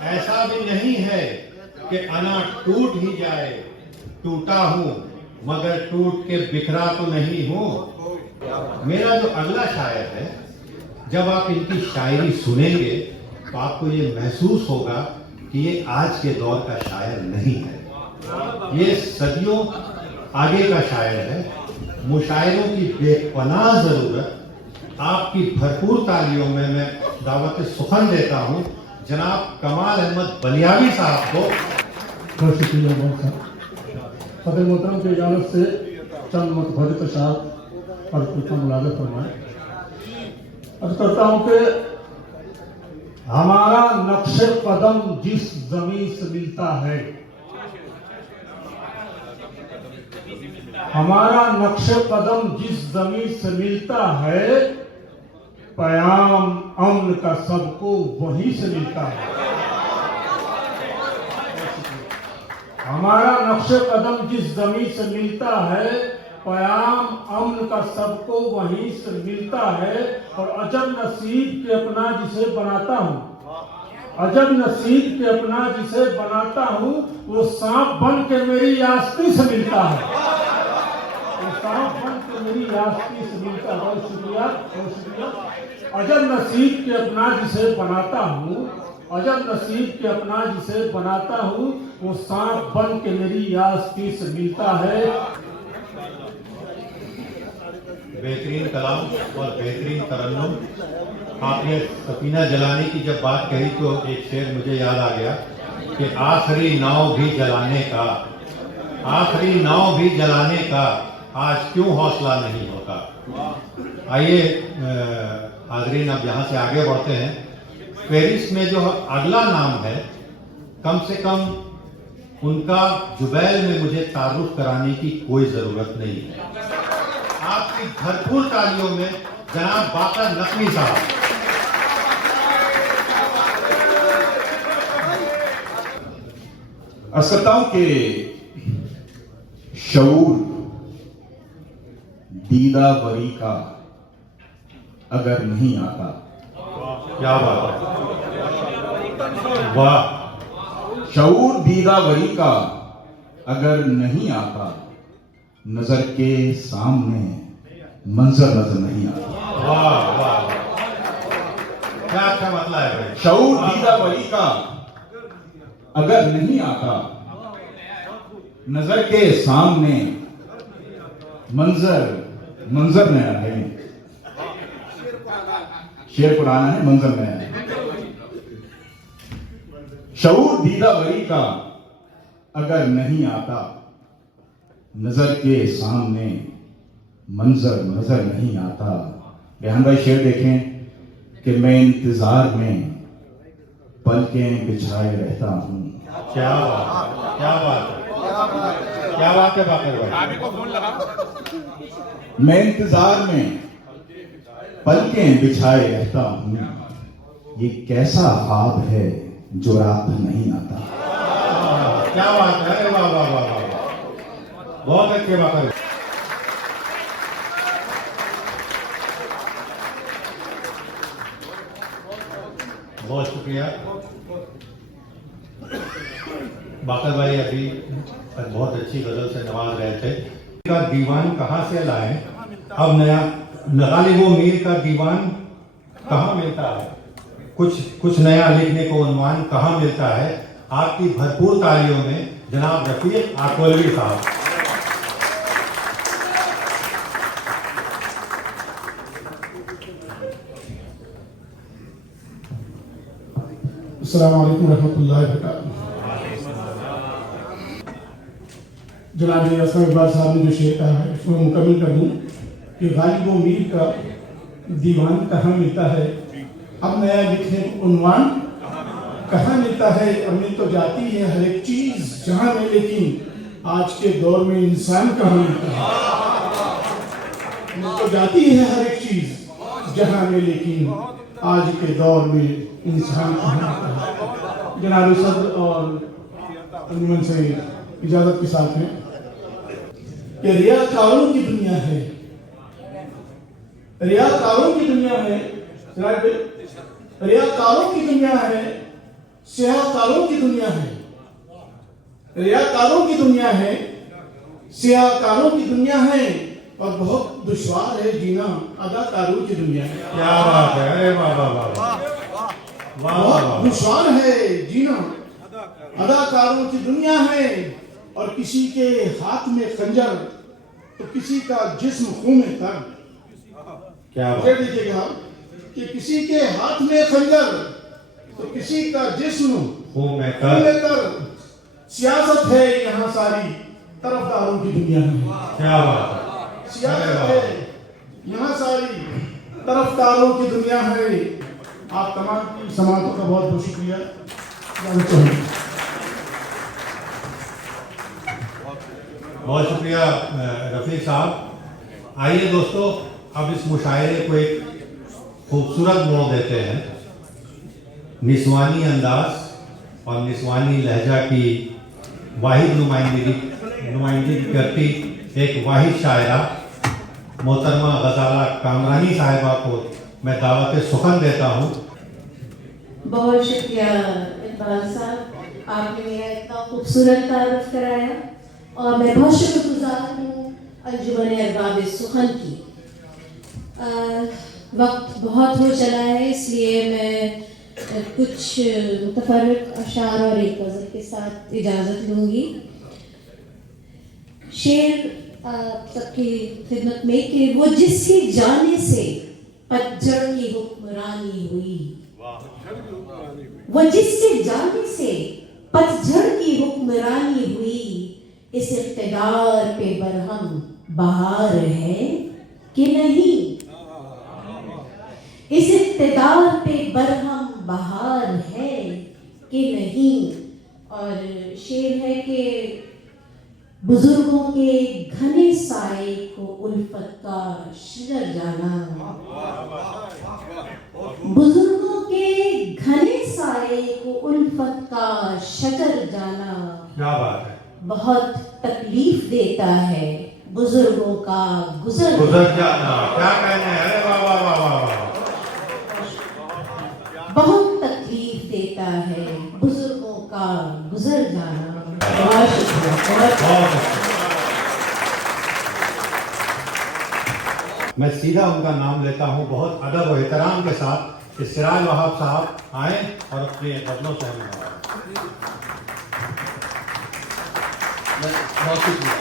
ऐसा भी नहीं है कि अनाज टूट ही जाए। टूटा हूं मगर टूट के बिखरा तो नहीं हूं। मेरा जो अगला शायर है, जब आप इनकी शायरी सुनेंगे तो आपको ये महसूस होगा कि ये आज के दौर का शायर नहीं है, ये सदियों आगे का शायर है। मुशायरों की बेपनाह जरूरत। आपकी भरपूर तालियों में मैं दावत सुखन देता हूं जनाब कमाल अहमद बलियावी साहब को। बहुत शुक्रिया, बहुत साहब। सदर मोहतरम की इजाजत से चंद मतभरित साहब पर कुछ मुलाज़ा फरमाएं। अर्ज करता हूं कि हमारा नक्शे कदम जिस जमीन से मिलता है, हमारा नक्शे कदम जिस जमीन से मिलता है, पैगाम अमन का सबको वहीं से मिलता है। हमारा नक्शे कदम जिस जमीन से मिलता है, पैगाम अमन का सबको वहीं से मिलता है। और अजब नसीब के अपना जिसे बनाता हूँ, अजब नसीब के अपना जिसे बनाता हूँ, वो सांप बन के मेरी आस्ती से मिलता है। वो सांप बन के मेरी आस्ती से मिलता है। बहुत शुक्रिया, बहुत शुक्रिया। अजब नसीब के अपना जिसे बनाता हूँ, अजब नसीब के अपना जिसे बनाता हूँ, वो सांप बन के मेरी आस्ती से मिलता है। बेहतरीन कलाम और बेहतरीन तरन्नुम। आपने सफीना जलाने की जब बात कही तो एक शेर मुझे याद आ गया कि आखिरी नाव भी जलाने का, आखिरी नाव भी जलाने का आज क्यों हौसला नहीं होता। आइए हाजरीन, अब यहाँ से आगे बढ़ते हैं। पेरिस में जो अगला नाम है, कम से कम उनका जुबैल में मुझे तारुफ कराने की कोई जरूरत नहीं है। आपकी भरपूर तालियों में जनाब बाकर नकवी साहब। अर्ज करता हूं कि शऊर दीदावरी का अगर नहीं आता, क्या बात है, वाह। शऊर दीदावरी का अगर नहीं आता, नजर के सामने मंजर नजर नहीं आता। वाह वाह, क्या अच्छा मतलब है भाई। शऊर दीदावरी का अगर नहीं आता, नजर के सामने मंजर मंजर नया है। शेर पुराना है, मंजर नया है। शऊर दीदावरी का अगर नहीं आता, नजर के सामने मंजर नजर नहीं आता। रेहान भाई शेर देखें कि मैं इंतजार में पलकें बिछाए रहता हूं। क्या बात, क्या बात है, क्या बात है बाकर भाई। मैं इंतजार में पलकें बिछाए रहता हूं। ये कैसा ख्वाब है जो रात भर नहीं आता। क्या बात है, वाह वाह वाह वाह, बहुत अच्छे बाकर। बहुत शुक्रिया बाकर भाई। अभी बहुत अच्छी गजल से नवाज रहे थे। का दीवान कहाँ से लाए, अब नया गालिबो मीर का दीवान कहाँ मिलता है, कुछ नया लिखने को उन्वान कहाँ मिलता है। आपकी भरपूर तालियों में जनाब रफीक आकोलवी साहब। अस्सलाम वालेकुम रहमतुल्लाहि व बरकातहू। जनाब असम इकबाल साहब ने जो शेर कहा है उसको मुकम्मल कर दूं कि गालिब मीर का दीवान कहाँ मिलता है, अब नया लिखे उन्वान कहाँ मिलता है। और मिल तो जाती है हर एक चीज जहाँ में, लेकिन आज के दौर में इंसान कहाँ मिलता है। मिल तो जाती है हर एक चीज जहाँ में, लेकिन आज के दौर में इंसान कहाँ मिलता है। जनाब सदर और अंजुमन से इजाजत के साथ में कि रियाकारों की दुनिया है, रियाकारों की दुनिया है, रियाकारों की दुनिया है, सियाकारों की दुनिया है, रियाकारों की दुनिया है, सियाकारों की दुनिया है, और बहुत दुश्वार है जीना अदाकारों की दुनिया है। क्या बात है, अरे वाह वाह वाह, बहुत दुश्वार है जीना अदाकारों की दुनिया है। और किसी के हाथ में खंजर तो किसी का जिस्म खून में तर। क्या कह दीजिएगा कि किसी के हाथ में खंजर तो किसी का जिस्म खून में तर। सियासत है यहाँ सारी तरफदारों की दुनिया में। क्या बात है, सियासत है यहाँ सारी तरफदारों की दुनिया है। आप तमाम की समातों का बहुत बहुत शुक्रिया। बहुत शुक्रिया रफीक साहब। आइए दोस्तों, अब इस मुशायरे को एक खूबसूरत मोड़ देते हैं। निस्वानी अंदाज और निस्वानी लहजा की वाहिद नुमाइंदगी करती एक वाहिद शायरा मोहतरमा गजाला कामरानी साहिबा को मैं दावत सुखन देता हूँ। बहुत शुक्रिया इकबाल साहब, आपने मेरा इतना खूबसूरत तारुफ कराया और मैं बहुत शुक्रगुजार हूँ अंजुमन अरबाब सुखन की। वक्त बहुत हो चला है, इसलिए मैं कुछ मुतफर्रिक अशार और एक गज़ल के साथ इजाज़त लूँगी। शेर आप सबकी खिदमत में कि वो जिसके जाने से पतझड़ की हुक्मरानी हुई, वो जिसके जाने से पतझड़ की हुक्मरानी हुई, इस इक़्तिदार पे बरहम बहार है कि नहीं, इस इक़्तिदार पे बरहम बहार है कि नहीं। और शेर है कि बुजुर्गों के घने साए को उल्फत का शजर जाना, बुजुर्गों के घने साए को उल्फत का शजर जाना क्या बात है, बहुत तकलीफ देता है बुजुर्गों का गुजर जाना। क्या कहना है, अरे वाह वाह वाह वाह वाह। बहुत तकलीफ देता है बुजुर्गों का गुजर जाना। बहुत शुक्रिया। मैं सीधा उनका नाम लेता हूँ बहुत अदब और एहतराम के साथ कि सिराज वहाब साहब आए और अपने गजलों से हमें नवाजें। बहुत शुक्रिया।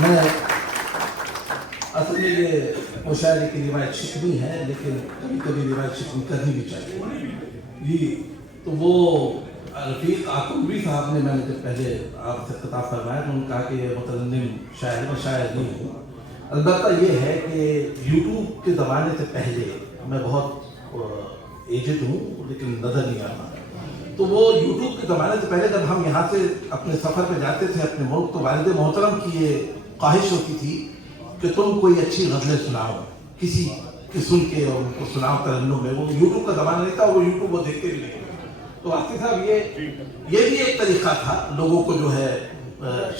मैं असल में ये मुशायरे की रिवायत शिकवी है, लेकिन कभी कभी रिवायत शिकवी करनी भी चाहिए। ये तो वो रफीक आकुलवी साहब ने, मैंने जब पहले आपसे खिताब फरमाया तो उन्होंने कहा कि मुतज़न्निम शायर और शायर नहीं हूँ। अलबत्ता ये है कि यूट्यूब के ज़माने से पहले मैं बहुत एजड हूँ, लेकिन नज़र नहीं आता। तो वो यूट्यूब के ज़माने से पहले जब हम यहाँ से अपने सफ़र पे जाते थे अपने मुल्क, तो वालिद मोहतरम की ये ख्वाहिश होती थी कि तुम कोई अच्छी गज़लें सुनाओ, किसी की सुन के और उनको सुनाओ तरन्नुम में। वो यूट्यूब का ज़माना नहीं था, वो यूट्यूब वो देखते भी नहीं। तो आसिफ साहब ये भी एक तरीका था लोगों को जो है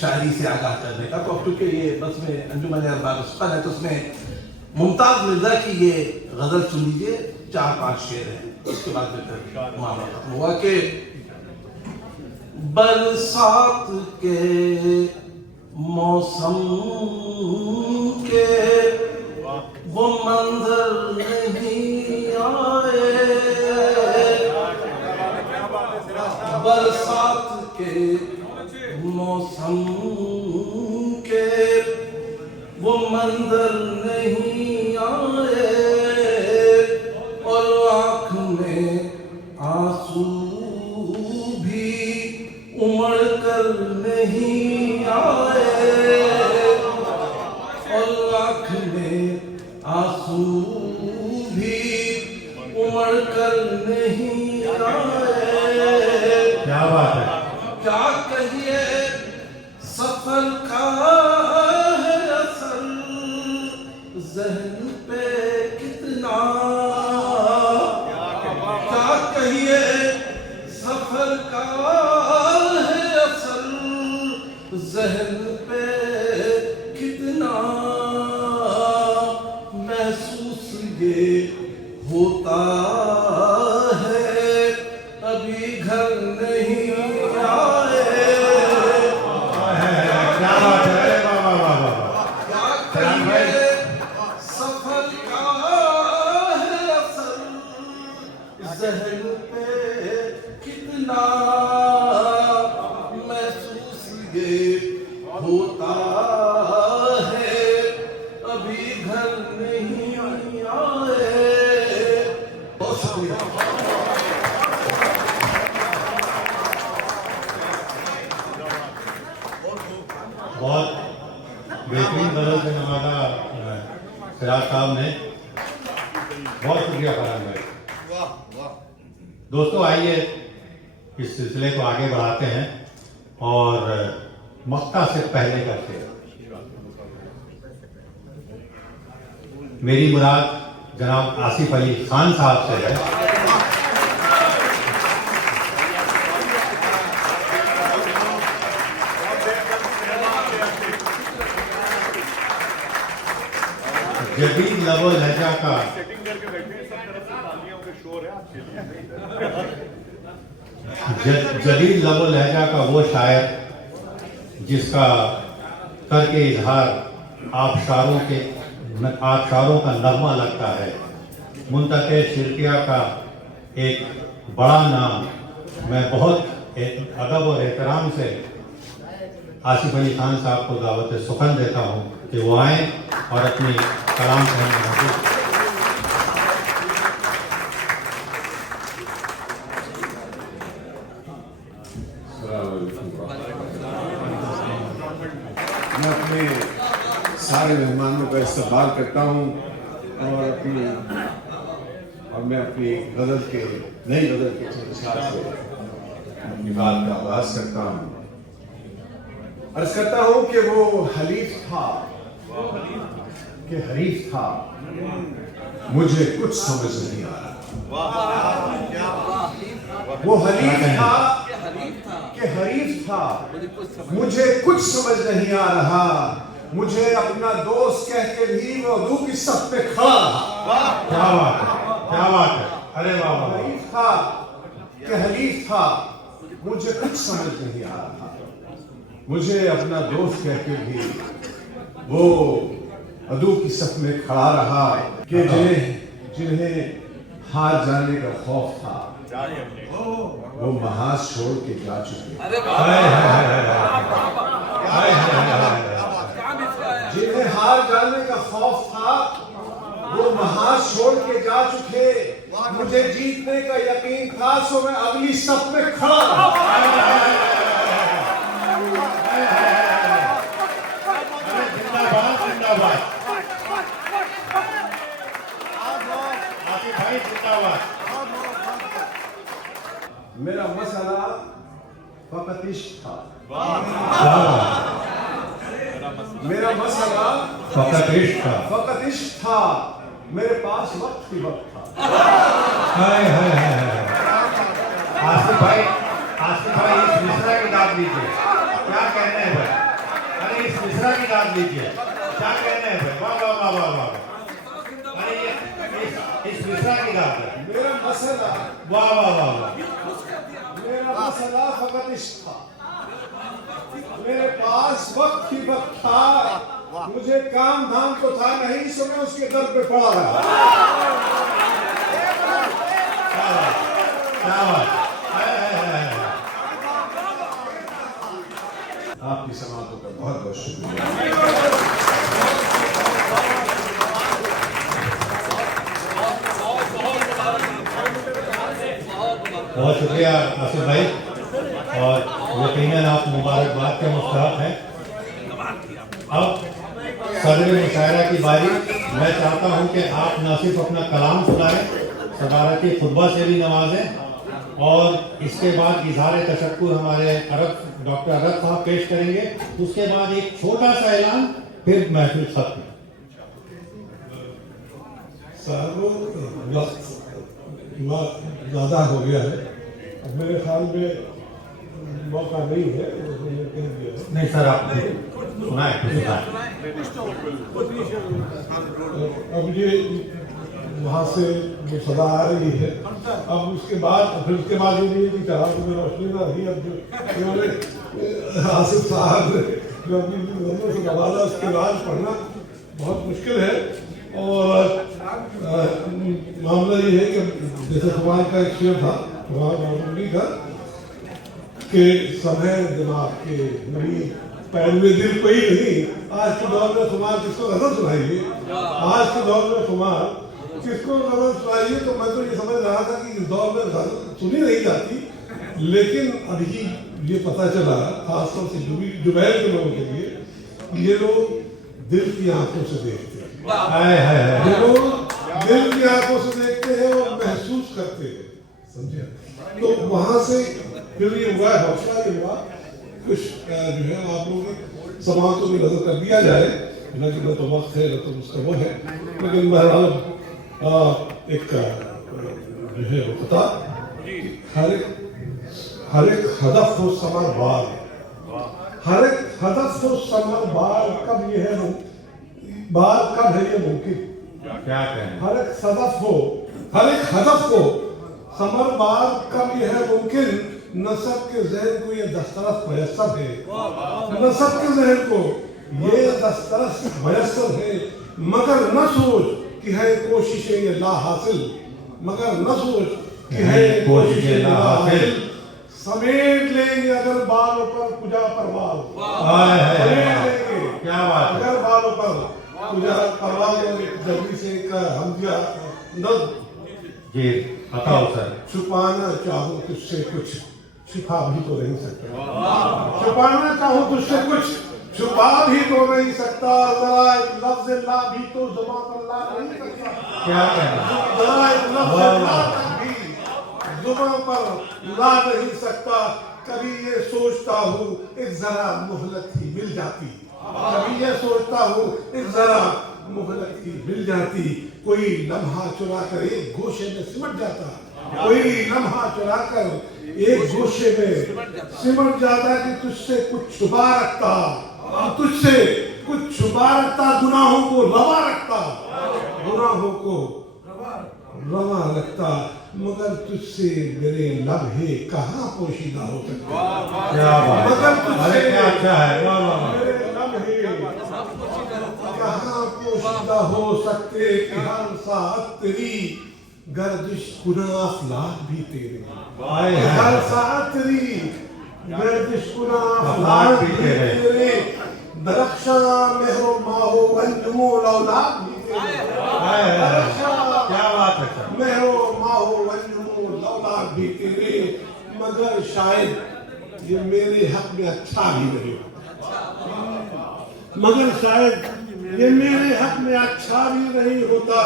शायरी से आगाह करने का। तो अब क्योंकि ये बस में अंजुमन अरबाब सुखन है, तो उसमें मुमताज़ मिर्ज़ा की ये गज़ल सुन लीजिए, 4-5 शेर हैं, उसके बाद फिर मामला खत्म हुआ कि बरसात के मौसम के वो मंजर नहीं आए, बरसात के वो मंजर नहीं आए और आँख में आंसू भी उमड़ कर नहीं आए और आँख में आंसू भी उमड़ कर नहीं आए। क्या बात है। क्या कहिए सफर का है असर जहन पे कितना, क्या कहिए सफर का है असर जहन पे कितना, महसूस ये होता है अभी घर नहीं आए। क्या बात है। वाह वाह वाह वाह। क्या कहिए सफर का है असर जहन पे कितना, महसूस ये होता है अभी घर नहीं आए। बहुत शुक्रिया। बहुत बेहतरीन गजल से नवाजा सिराज साहब ने, बहुत शुक्रिया फरहान भाई। दोस्तों आइए इस सिलसिले को आगे बढ़ाते हैं और मक्का से पहले का शेर। मेरी मुराद जनाब आसिफ अली खान साहब से है। जदीद लबो लहजा का जदीद लबो लहजा का वो शायर जिसका करके इजहार आबशारों का नगमा लगता है। मुंतके शिरकिया का एक बड़ा नाम मैं बहुत अदब और एहतराम से आसिफ अली खान साहब को दावत सुखन देता हूँ कि वो आए और अपनी कलाम से मैं अपने सारे मेहमानों का इस्तकबाल करता हूँ और मैं अपनी गज़ल के नई गज़ल के इंतशार से अपनी बात का आगाज करता हूँ। अर्ज करता हूँ कि वो हलीफ था कि हरीफ था, मुझे कुछ समझ नहीं आ रहा। वो हलीफ था कि हरीफ था, मुझे कुछ समझ नहीं आ रहा। मुझे अपना दोस्त कह के भी वो दू की सफ पे खड़ा रहा। क्या बात है, क्या बात है। अरे वाह वाह। हरीफ था कि हलीफ था, मुझे कुछ समझ नहीं आ रहा। मुझे अपना दोस्त कह के भी वो अदू की सफ में खड़ा रहा कि जिन्हें हार जाने का खौफ था वो महाज छोड़ के जा चुके। जिन्हें हार जाने का खौफ था वो महाज छोड़ के जा चुके। मुझे जीतने का यकीन था सो मैं अगली सफ में खड़ा रहा। मेरा मसला फकत इश्क था। मेरा मसला फकत इश्क था। फकत इश्क था, मेरे पास वक्त ही वक्त था। आसिफ भाई इस मिसरा की दाद लीजिए। क्या कहने हैं भाई? अरे इस मिसरा की दाद लीजिए। क्या कहने हैं भाई? वाह वाह वाह वाह वाह। अरे इस मिसरा की दाद है। मेरा मसला वाह वाह वाह वाह। मेरा मसला फकत इश्क था, मेरे पास वक्त ही वक्त था। मुझे काम धाम तो था नहीं सो मैं उसके दर पे पड़ा रहा। क्या बात। आपकी समातों का बहुत बहुत शुक्रिया। बहुत शुक्रिया आसिफ भाई, और यकीनन आप मुबारकबाद के मुस्तहक हैं। अब सदर मुशायरा की बारी। मैं चाहता हूं कि आप न सिर्फ अपना कलाम सुनाएं, सदारती खुतबा से भी नवाजें, और इसके बाद इजहार तशक्कुर हमारे डॉक्टर अरब साहब पेश करेंगे। उसके बाद एक छोटा सा ऐलान, फिर महफिल खत्म। साहब वक्त ज़्यादा हो गया है, अब मेरे ख्याल में मौका नहीं है, नहीं सर, आप सुनाए। अब ये वहाँ से जो सदा आ रही है, अब उसके बाद फिर उसके बाद ये नहीं कि चढ़ाव में रोशनी ना रही। अब जो आसिफ साहब जो अपनी नजरों से नवाजा, उसके बाद पढ़ना बहुत मुश्किल है। और मामला ये है कि जैसे कुमार का एक शेर था, कुमार था कि समय दिमाग के नहीं पैर में दिल कोई नहीं। आज के दौर में कुमार किसको गजल सुनाइए, आज के दौर में कुमार किसको गजल सुनाइए। तो मैं तो ये समझ रहा था कि इस दौर में गजल सुनी नहीं जाती, लेकिन अभी ये पता चला खासतौर से जुबैर के लोगों के लिए, ये लोग दिल की आंखों से देखते हैं, ये लोग दिल की आंखों से देखते हैं और महसूस करते हैं, समझे। तो वहां से फिर ये हुआ, हौसला ये हुआ कुछ जो है आप लोगों की समातों में नजर कर दिया जाए, न तो वक्त है न तो उसका वो है, लेकिन बहरहाल एक जो है वो पता हर एक हदफ हो समर बार, हर एक हदफ हो समर बार। कब ये है बात, कब है ये मुमकिन? क्या कहें? हर एक हदफ हो, हर एक हदफ को समर बार, कब ये है मुमकिन? नसब के जहन को ये दस्तरस मयसर है, नसब के जहन को ये दस्तरस मयसर है। मगर न सोच कि है कोशिशें ये ला हासिल, मगर न सोच कि है कोशिशें ला हासिल। समेट लेंगे अगर बालों पर कुजा परवाल, समेट लेंगे क्या बात, अगर बालों पर कुजा परवाल। जल्दी से एक हमदिया जी बताओ सर। छुपाना चाहो तुझसे कुछ छुपा भी तो नहीं सकता, छुपाना चाहो तुझसे कुछ छुपा भी तो नहीं सकता। जरा एक लफ्ज़ ला भी तो ज़ुबान पर ला नहीं सकता, क्या कहना, जरा एक लफ्ज़ ला भी ज़ुबान पर ला नहीं सकता। कभी ये सोचता हूँ एक जरा मोहलत ही मिल जाती, कभी ये सोचता हूँ एक जरा मोहलत ही मिल जाती। कोई लम्हा चुरा कर एक गोशे में सिमट जाता, कोई लम्हा चुरा कर एक गोशे में सिमट जाता कि तुझसे कुछ छुपा रखता, तुझसे कुछ छुपा रखता। गुनाहों को रवा रखता, गुनाहों को रवा रखता। मगर तुझसे मेरे लम्हे कहाँ पोशीदा हो सकते, क्या बात, मगर तुझसे क्या अच्छा है, वाह वाह, मेरे लम्हे कहाँ पोशीदा हो सकते कि हर साथ तेरी गर्दिश गुनाह अफलाक भी तेरे, हर साथ तेरी गर्दिश गुनाह अफलाक भी तेरे। दरख्शा मेहरो माहो अंजुमो लौलाक भी तेरे, क्या बात है सर। मेहरो माहो अंजुमो लौलाक भी तेरे। मगर शायद ये मेरे हक में अच्छा भी नहीं होता, मगर शायद ये मेरे हक में अच्छा भी नहीं होता।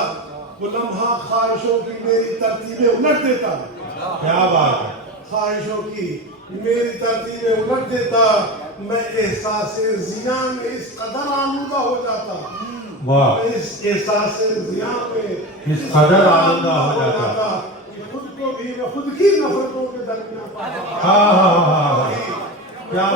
वो लम्हा ख्वाहिशों की मेरी तरतीबें उलट देता, क्या बात है, ख्वाहिशों की मेरी तरतीबें उलट देता। मैं एहसास जिया में इस कदर आलूदा हो जाता, वाह, मैं इस एहसास जिया में इस कदर आलूदा हो जाता कि खुद को भी मैं खुद की नफरतों के दरमियान हाँ हाँ हाँ, क्या